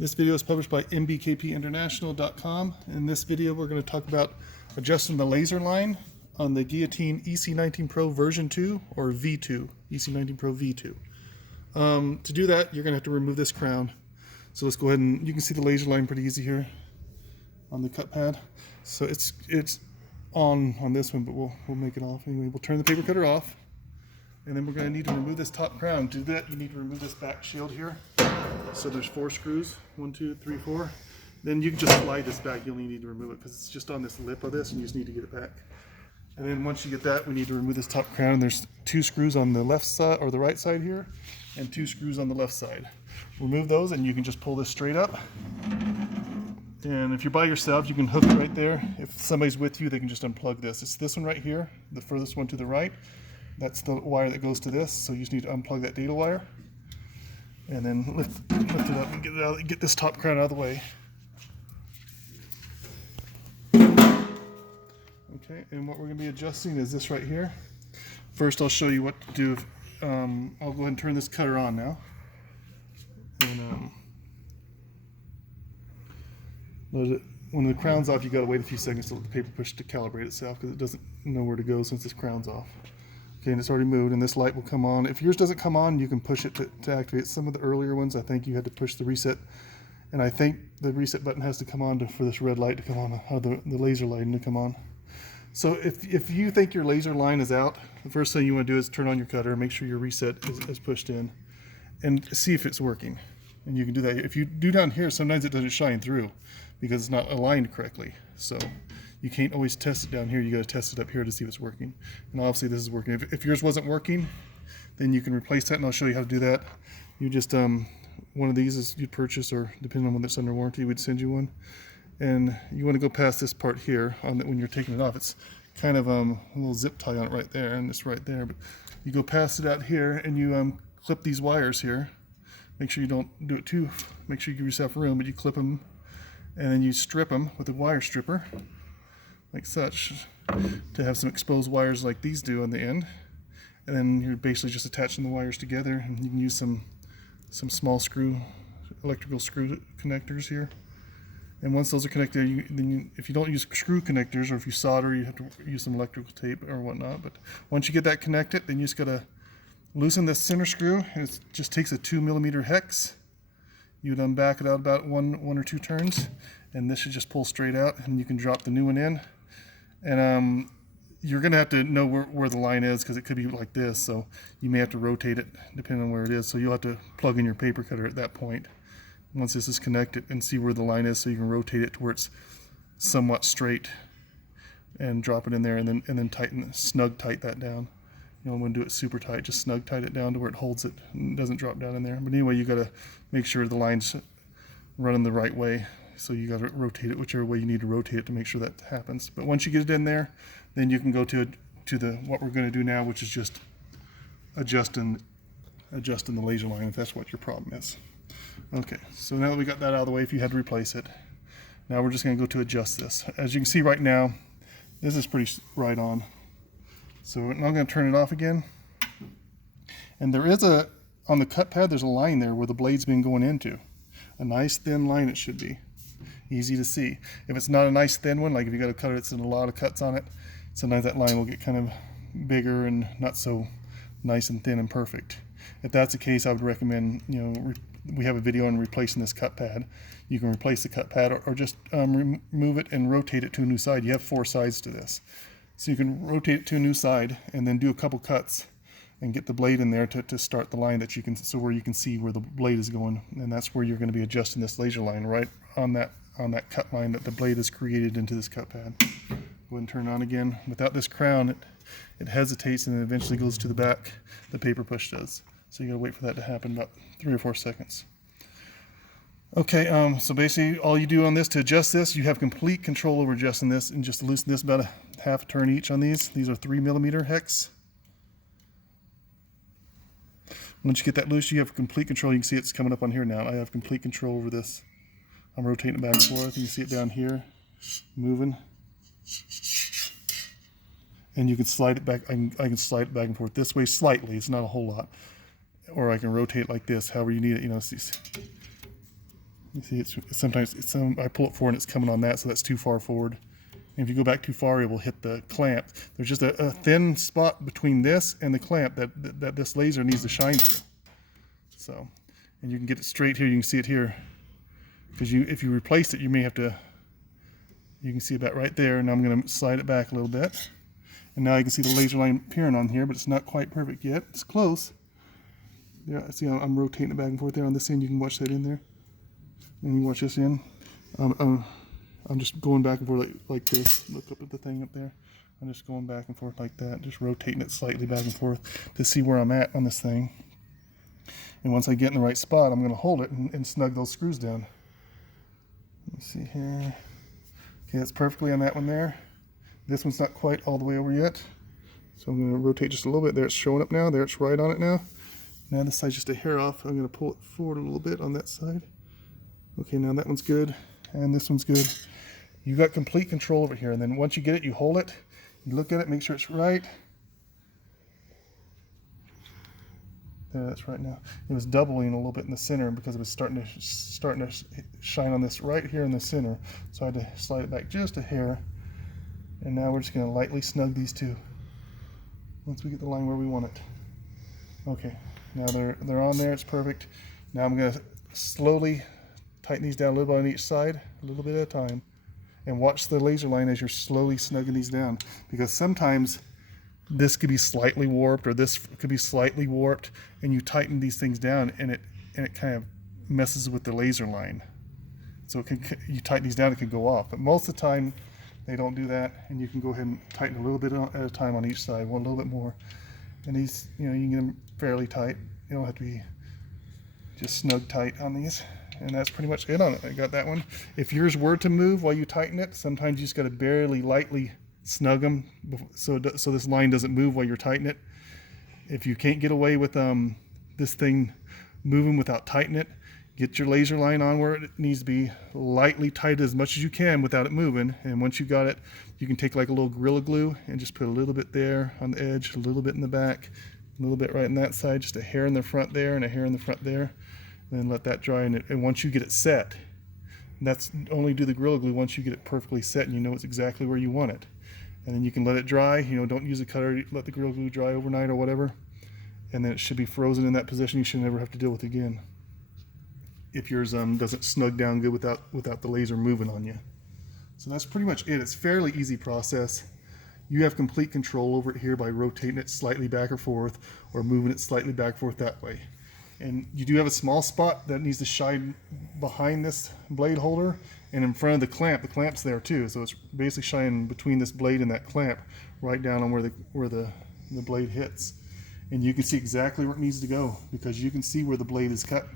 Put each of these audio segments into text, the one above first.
This video is published by mbkpinternational.com. In this video, we're going to talk about adjusting the laser line on the Guillotine EC19 Pro version 2 or V2, EC19 Pro V2. To do that, you're going to have to remove this crown. So let's go ahead and you can see the laser line pretty easy here on the cut pad. So it's on this one, but we'll make it off anyway. We'll turn the paper cutter off, and then we're going to need to remove this top crown. To do that, you need to remove this back shield here. So there's 4 screws, 1, 2, 3, 4. Then you can just slide this back. You only need to remove it because it's just on this lip of this, and you just need to get it back. And then once you get that, we need to remove this top crown. There's 2 screws on the left side or the right side here, and 2 screws on the left side. Remove those, and you can just pull this straight up. And if you're by yourself, you can hook it right there. If somebody's with you, they can just unplug this. It's this one right here, the furthest one to the right. That's the wire that goes to this. So you just need to unplug that data wire, and then lift it up and get it out. Get this top crown out of the way. Okay, and what we're going to be adjusting is this right here. First, I'll show you what to do. I'll go ahead and turn this cutter on now. And when the crown's off, you got to wait a few seconds to let the paper push to calibrate itself because it doesn't know where to go since this crown's off. Okay, and it's already moved, and this light will come on. If yours doesn't come on, you can push it to activate. Some of the earlier ones, I think you had to push the reset, and I think the reset button has to come on for this red light to come on, or the laser lighting to come on. So if you think your laser line is out, the first thing you want to do is turn on your cutter, make sure your reset is pushed in, and see if it's working. And you can do that. If you do down here, sometimes it doesn't shine through because it's not aligned correctly. So you can't always test it down here. You got to test it up here to see if it's working. And obviously this is working. If yours wasn't working, then you can replace that, and I'll show you how to do that. You just one of these is you'd purchase, or depending on when it's under warranty, we'd send you one. And you want to go past this part here on when you're taking it off. It's kind of a little zip tie on it right there, and it's right there. But you go past it out here, and you clip these wires here. Make sure you don't do it too. Make sure you give yourself room, but you clip them, and then you strip them with a wire stripper, like such, to have some exposed wires like these do on the end. And then you're basically just attaching the wires together, and you can use some small electrical screw connectors here. And once those are connected, if you don't use screw connectors, or if you solder, you have to use some electrical tape or whatnot. But once you get that connected, then you just gotta loosen this center screw. It just takes a 2mm hex. You'd unback it out about one or two turns, and this should just pull straight out, and you can drop the new one in. And you're gonna have to know where the line is, because it could be like this, so you may have to rotate it depending on where it is. So you'll have to plug in your paper cutter at that point once this is connected and see where the line is, so you can rotate it to where it's somewhat straight and drop it in there, and then snug tight that down. You don't want to do it super tight, just snug tight it down to where it holds it and doesn't drop down in there. But anyway, you got to make sure the line's running the right way, so you got to rotate it whichever way you need to rotate it to make sure that happens. But once you get it in there, then you can go to what we're going to do now, which is just adjusting the laser line, if that's what your problem is. Okay, so now that we got that out of the way, if you had to replace it, now we're just going to go to adjust this. As you can see right now, this is pretty right on. So now I'm going to turn it off again. And there is on the cut pad, there's a line there where the blade's been going into. A nice thin line it should be. Easy to see. If it's not a nice thin one, like if you got a cutter that's in a lot of cuts on it, sometimes that line will get kind of bigger and not so nice and thin and perfect. If that's the case, I would recommend, we have a video on replacing this cut pad. You can replace the cut pad, or just remove it and rotate it to a new side. You have 4 sides to this. So you can rotate it to a new side and then do a couple cuts and get the blade in there to start the line that where you can see where the blade is going. And that's where you're going to be adjusting this laser line, right on that cut line that the blade is created into this cut pad. Go ahead and turn it on again. Without this crown, it hesitates and then eventually goes to the back. The paper push does. So you got to wait for that to happen, about 3 or 4 seconds. Okay, so basically all you do on this to adjust this, you have complete control over adjusting this, and just loosen this about a half turn each on these. These are 3mm hex. Once you get that loose, you have complete control. You can see it's coming up on here now. I have complete control over this. I'm rotating it back and forth. You can see it down here, moving. And you can slide it back. I can slide it back and forth this way slightly. It's not a whole lot. Or I can rotate like this, however you need it. You see, sometimes I pull it forward and it's coming on that, so that's too far forward. And if you go back too far, it will hit the clamp. There's just a thin spot between this and the clamp that this laser needs to shine through. So, and you can get it straight here. You can see it here, because if you replace it, you may have to. You can see about right there. And I'm going to slide it back a little bit, and now you can see the laser line appearing on here, but it's not quite perfect yet. It's close. Yeah, see, I'm rotating it back and forth there on this end. You can watch that in there, and you can watch this in. I'm just going back and forth like this. Look up at the thing up there. I'm just going back and forth like that, just rotating it slightly back and forth to see where I'm at on this thing. And once I get in the right spot, I'm going to hold it and snug those screws down. Let me see here. Okay, that's perfectly on that one there. This one's not quite all the way over yet. So I'm going to rotate just a little bit. There, it's showing up now. There, it's right on it now. Now this side's just a hair off. I'm going to pull it forward a little bit on that side. Okay, now that one's good. And this one's good. You got complete control over here. And then once you get it, you hold it. You look at it, make sure it's right. There, that's right now. It was doubling a little bit in the center because it was starting to shine on this right here in the center. So I had to slide it back just a hair. And now we're just going to lightly snug these two once we get the line where we want it. Okay, now they're on there. It's perfect. Now I'm going to slowly tighten these down a little bit on each side, a little bit at a time, and watch the laser line as you're slowly snugging these down, because sometimes this could be slightly warped or this could be slightly warped, and you tighten these things down and it kind of messes with the laser line. So you tighten these down, it can go off. But most of the time they don't do that, and you can go ahead and tighten a little bit at a time on each side, one little bit more. And these, you can get them fairly tight. You don't have to be just snug tight on these. And that's pretty much it on it. I got that one. If yours were to move while you tighten it, sometimes you just got to barely lightly snug them so this line doesn't move while you're tightening it. If you can't get away with this thing moving without tightening it, get your laser line on where it needs to be, lightly tight as much as you can without it moving. And once you got it, you can take like a little Gorilla Glue and just put a little bit there on the edge, a little bit in the back, a little bit right in that side, just a hair in the front there and a hair in the front there. Then let that dry, and once you get it set, that's only do the Gorilla Glue once you get it perfectly set and you know it's exactly where you want it. And then you can let it dry. Don't use a cutter, let the Gorilla Glue dry overnight or whatever, and then it should be frozen in that position. You should never have to deal with it again if yours doesn't snug down good without the laser moving on you. So that's pretty much it. It's a fairly easy process. You have complete control over it here by rotating it slightly back or forth, or moving it slightly back or forth that way. And you do have a small spot that needs to shine behind this blade holder and in front of the clamp. The clamp's there too, so it's basically shining between this blade and that clamp, right down on where the blade hits. And you can see exactly where it needs to go because you can see where the blade is cut.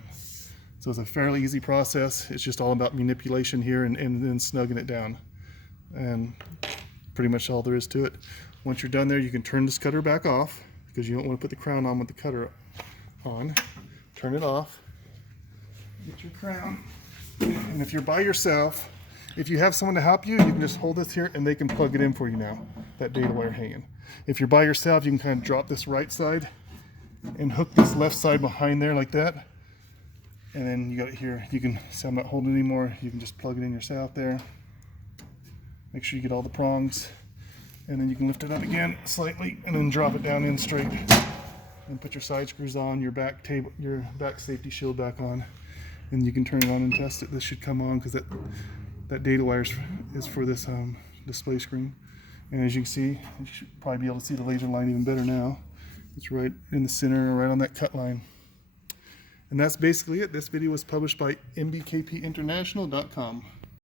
So it's a fairly easy process. It's just all about manipulation here and then snugging it down. And pretty much all there is to it. Once you're done there, you can turn this cutter back off because you don't want to put the crown on with the cutter on. Turn it off, get your crown, and if you're by yourself, if you have someone to help you, you can just hold this here and they can plug it in for you now, that data wire hanging. If you're by yourself, you can kind of drop this right side and hook this left side behind there like that, and then you got it here. You can see I'm not holding it anymore. You can just plug it in yourself there. Make sure you get all the prongs, and then you can lift it up again slightly and then drop it down in straight. And put your side screws on, your back safety shield back on, and you can turn it on and test it. This should come on because that data wire is for this display screen. And as you can see, you should probably be able to see the laser line even better now. It's right in the center, right on that cut line. And that's basically it. This video was published by mbkpinternational.com.